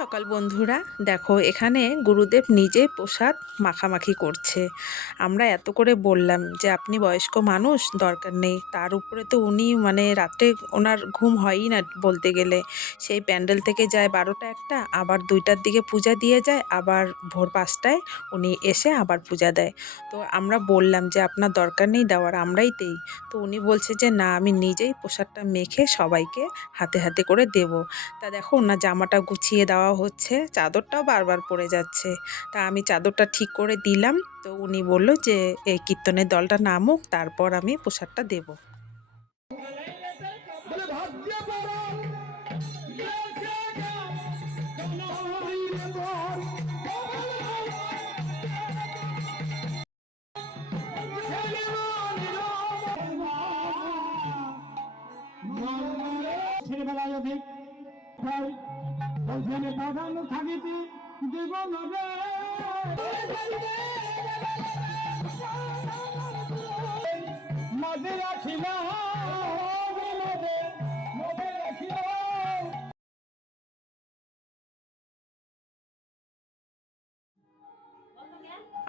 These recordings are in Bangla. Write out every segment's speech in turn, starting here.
সকাল বন্ধুরা, দেখো এখানে গুরুদেব নিজে প্রসাদ মাখামাখি করছে। আমরা এত করে বললাম যে আপনি বয়স্ক মানুষ, দরকার নেই। তার উপরে তো উনি রাত্রে ওনার ঘুম হয়ই না বলতে গেলে। সেই প্যান্ডেল থেকে যায় 12টা 1টা, আবার 2টার দিকে পূজা দিয়ে যায়, আবার ভোর 5টায় উনি এসে আবার পূজা দেয়। তো আমরা বললাম যে আপনার দরকার নেই দেওয়ার, আমরাই দেই। তো উনি বলছে যে না, আমি নিজেই প্রসাদটা মেখে সবাইকে হাতে হাতে করে দেব। তা দেখো ওনার জামাটা গুছিয়ে দেওয়া হচ্ছে, চাদরটাও বারবার পড়ে যাচ্ছে। তা আমি চাদরটা ঠিক করে দিলাম। তো উনি বলল যে এই কীর্তনের দলটা নামুক, তারপর আমি প্রসাদটা দেব।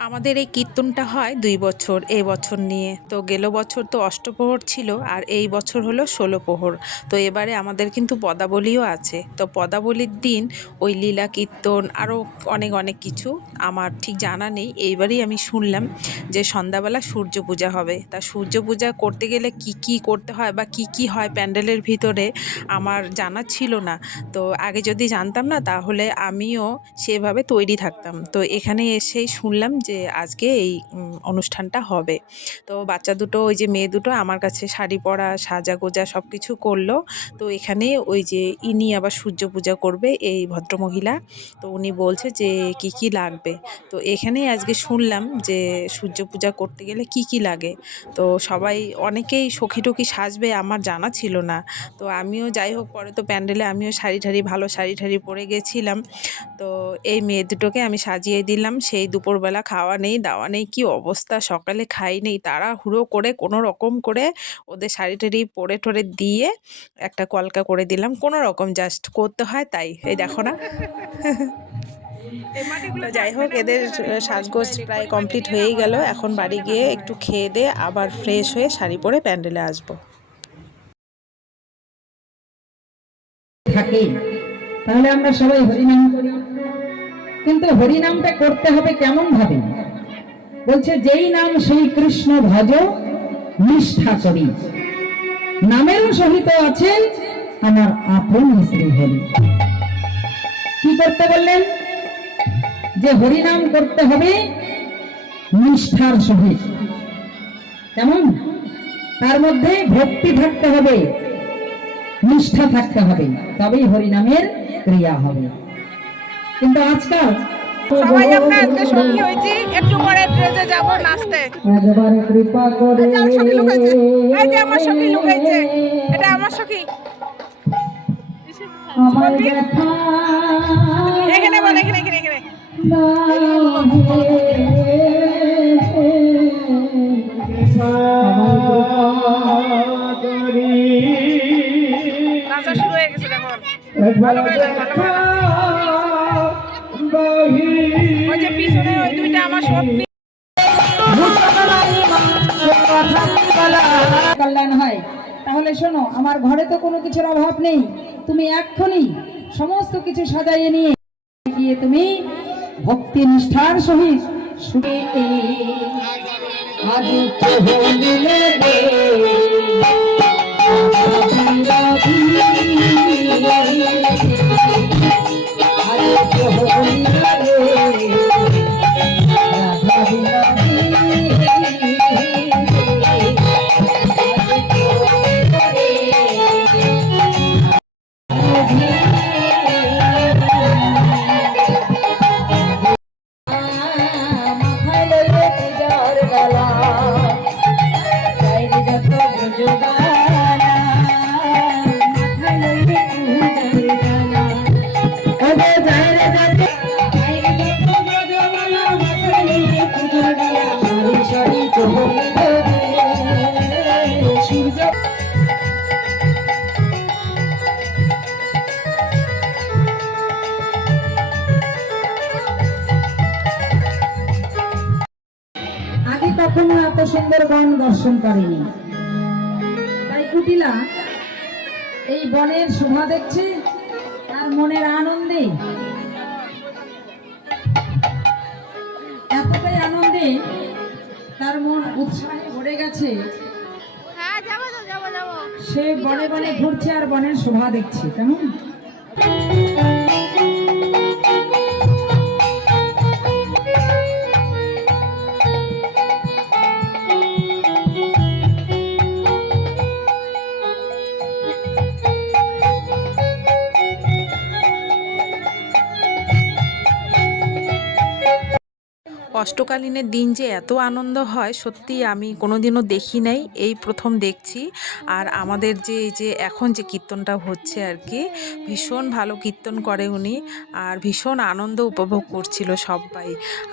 আমাদের এই কীর্তনটা হয় 2 বছর, এই বছর নিয়ে। তো গেল বছর তো অষ্টপ্রহর ছিল, আর এই বছর হলো 16 প্রহর। তো এবারে আমাদের কিন্তু পদাবলীও আছে। তো পদাবলীর দিন ওই লীলা কীর্তন আরও অনেক অনেক কিছু আমার ঠিক জানা নেই। এইবারই আমি শুনলাম যে সন্ধ্যাবেলা সূর্য পূজা হবে। তা সূর্য পূজা করতে গেলে কি কি করতে হয় বা কি কি হয় প্যান্ডেলের ভিতরে আমার জানা ছিল না। তো আগে যদি জানতাম না, তাহলে আমিও সেভাবে তৈরি থাকতাম। তো এখানে এসেই শুনলাম যে আজকে এই অনুষ্ঠানটা হবে। তো বাচ্চা দুটো, ওই যে মেয়ে দুটো আমার কাছে শাড়ি পরা, সাজাগোজা সব কিছু করলো। তো এখানে ওই যে ইনি আবার সূর্য পূজা করবে, এই ভদ্রমহিলা। তো উনি বলছে যে কি কি লাগবে। তো এখানেই আজকে শুনলাম যে সূর্য পূজা করতে গেলে কি কি লাগে। তো সবাই অনেকেই সখী টখী সাজবে, আমার জানা ছিল না। তো আমিও যাই হোক, পরে তো প্যান্ডেলে আমিও শাড়ি ঠাড়ি, ভালো শাড়ি ঠাড়ি পরে গেছিলাম। তো এই মেয়ে দুটোকে আমি সাজিয়ে দিলাম। সেই দুপুরবেলা খাওয়া নেই দাওয়া নেই, কি অবস্থা, সকালে খাই নেই, তাড়াহুড়ো করে কোনো রকম করে ওদের শাড়ি টাড়ি পরে টরে দিয়ে একটা কলকা করে দিলাম। কোনো রকম জাস্ট করতে হয় তাই, এই দেখো না। তো যাই হোক, এদের সাজগোজ প্রায় কমপ্লিট হয়েই গেল। এখন বাড়ি গিয়ে একটু খেয়ে দিয়ে আবার ফ্রেশ হয়ে শাড়ি পরে প্যান্ডেলে আসবো। থাকে তাহলে আমরা সবাই হরিনাম করি, কিন্তু হরিনামটা করতে হবে কেমন ভাবে? বলছে যেই নাম সেই কৃষ্ণ ভজ নিষ্ঠা করি, নামের সহিত আছেন আমার আপন শ্রী হরি। কি করতে বললেন? যে হরিনাম করতে হবে নিষ্ঠার সহিত। কেমন? তার মধ্যে ভক্তি থাকতে হবে, নিষ্ঠা থাকতে হবে, তবেই হরিনামের ক্রিয়া হবে। কিন্তু আজকাল সবাই আমরা আজকে সঙ্গী হয়েছি, একটু পরে ট্রেনে যাব নাচতে। একবারে কৃপা করে আমার সখী লুকাইছে, এই যে আমার সখী লুকাইছে, এটা আমার সখী। আমার ব্যথা এখানে বল, এখানে এখানে এখানে নাচা শুরু হয়ে গেছে। দেখো ভালো করে নাচ, ভালো করে নাচ। ওই যে পিছনে ওই দুইটা আমার সখী। কল্যাণ হয়। তাহলে শোনো, আমার ঘরে তো কোনো কিছুর অভাব নেই, তুমি এক্ষুনি সমস্ত কিছু সাজাইয়ে নিয়ে গিয়ে তুমি ভক্তি নিষ্ঠার সহিত আগে কখনো এত সুন্দর বন দর্শন করেনি। তাই কুটিলা এই বনের শোভা দেখছে আর মনের আনন্দে, এতটাই আনন্দে তার মন উৎসাহে ভরে গেছে, হ্যাঁ যাবো তো, যাবো যাবো। সে বনে বনে ঘুরছে আর বনের শোভা দেখছে। কেমন অষ্টকালীনের দিন যে এত আনন্দ হয় সত্যি আমি কোনোদিনও দেখি নাই, এই প্রথম দেখছি। আর আমাদের যে এই যে এখন যে কীর্তনটা হচ্ছে আর কি, ভীষণ ভালো কীর্তন করে উনি, আর ভীষণ আনন্দ উপভোগ করছিল সবাই।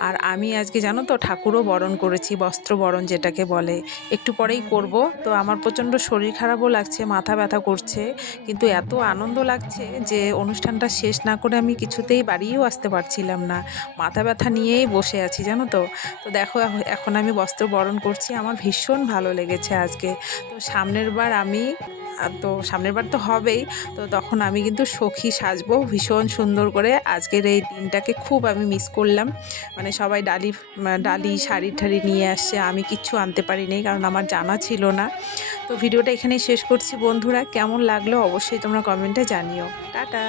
আর আমি আজকে জানো তো ঠাকুরও বরণ করেছি, বস্ত্র বরণ যেটাকে বলে, একটু পরেই করব। তো আমার প্রচণ্ড শরীর খারাপও লাগছে, মাথা ব্যথা করছে, কিন্তু এত আনন্দ লাগছে যে অনুষ্ঠানটা শেষ না করে আমি কিছুতেই বাড়িও আসতে পারছিলাম না, মাথা ব্যথা নিয়েই বসে আছি জানো তো। তো দেখো এখন আমি বস্ত্র বরণ করছি, আমার ভীষণ ভালো লেগেছে আজকে। তো সামনের বার তো হবেই, তো তখন আমি কিন্তু সখী সাজবো ভীষণ সুন্দর করে। আজকের এই দিনটাকে খুব আমি মিস করলাম, মানে সবাই ডালি শাড়ি ঠাড়ি নিয়ে আসছে, আমি কিচ্ছু আনতে পারিনি কারণ আমার জানা ছিল না। তো ভিডিওটা এখানেই শেষ করছি বন্ধুরা, কেমন লাগলো অবশ্যই তোমরা কমেন্টে জানিও। টাটা।